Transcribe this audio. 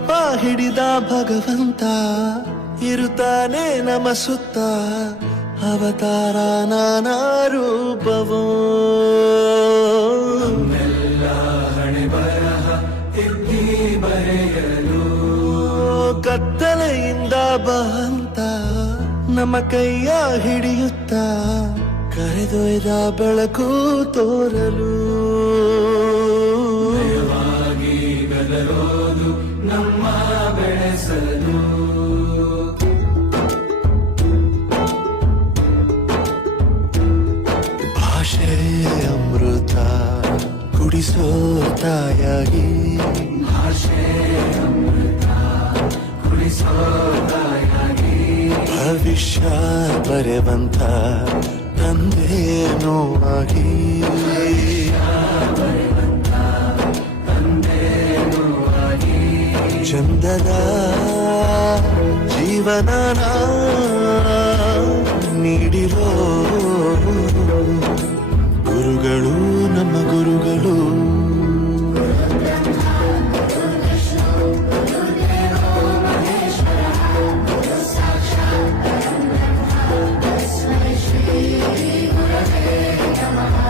ಪಾಪ ಹಿಡಿದ ಭಗವಂತ ಇರುತ್ತಾನೆ ನಮ ಸುತ್ತ ಅವತಾರ ನಾನಾ ರೂಪವೋ ಹಣೆ ಬರಹ ತಿದ್ದಿ ಬರೆಯಲು ಕತ್ತಲೆಯಿಂದ ಬಂತ ನಮ್ಮ ಕೈಯ ಹಿಡಿಯುತ್ತ ಕರೆದೊಯ್ದ ಬೆಳಕು ತೋರಲು ಗದರೋದು ನಮ್ಮ ಬೆಳೆಸಲು ಭಾಷೆ ಅಮೃತ ಕುಡಿಸೋ ತಾಯಾಗಿ ಭಾಷೆ ಅಮೃತ ಕುಡಿಸೋ ತಾಯಾಗಿ ಭವಿಷ್ಯ ಬರೆವಂತ ತಂದೇನೋ ಆಗಿ ಚಂದದ ಜೀವನ ನೀಡಿರೋ ಗುರುಗಳು ನಮ್ಮ ಗುರುಗಳು ಶ್ರೀ ಗುರವೇ ನಮಃ